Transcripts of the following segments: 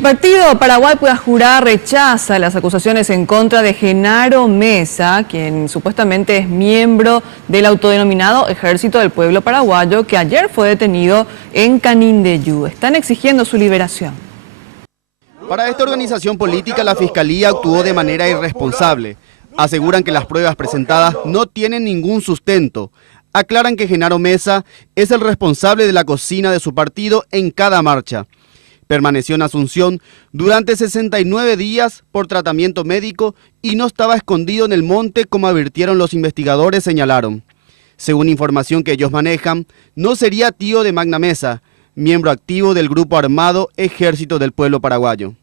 El Partido Paraguay Pueda Jurar rechaza las acusaciones en contra de Genaro Mesa, quien supuestamente es miembro del autodenominado Ejército del Pueblo Paraguayo, que ayer fue detenido en Canindeyú. Están exigiendo su liberación. Para esta organización política, la Fiscalía actuó de manera irresponsable. Aseguran que las pruebas presentadas no tienen ningún sustento. Aclaran que Genaro Mesa es el responsable de la cocina de su partido en cada marcha. Permaneció en Asunción durante 69 días por tratamiento médico y no estaba escondido en el monte como advirtieron los investigadores, señalaron. Según información que ellos manejan, no sería tío de Magna Mesa, miembro activo del grupo armado Ejército del Pueblo Paraguayo.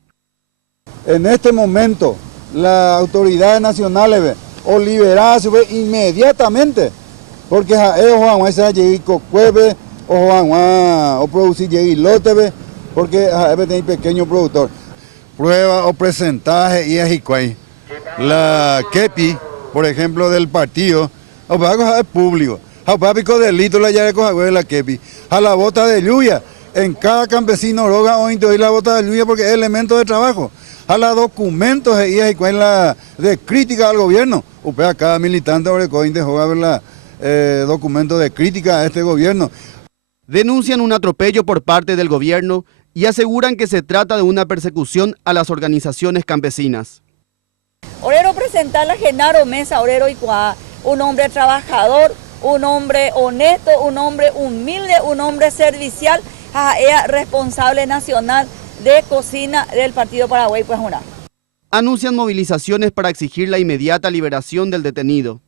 En este momento, las autoridades nacionales o liberarse inmediatamente, porque ellos van a hacer cocueve o van a producir lote, porque es pequeño productor. Prueba o presentaje y ajicuay. La KEPI, por ejemplo, del partido, es público. Pico delito la llave de la KEPI. A la bota de lluvia, en cada campesino roga o introducir la bota de lluvia porque es elemento de trabajo. A los documentos de crítica al gobierno. Cada militante la documentos de crítica a este gobierno. Denuncian un atropello por parte del gobierno y aseguran que se trata de una persecución a las organizaciones campesinas. Orero presentarle a Genaro Mesa, Orero Icuá, un hombre trabajador, un hombre honesto, un hombre humilde, un hombre servicial, responsable nacional de cocina del Partido Paraguay Pueda Jurar. Anuncian movilizaciones para exigir la inmediata liberación del detenido.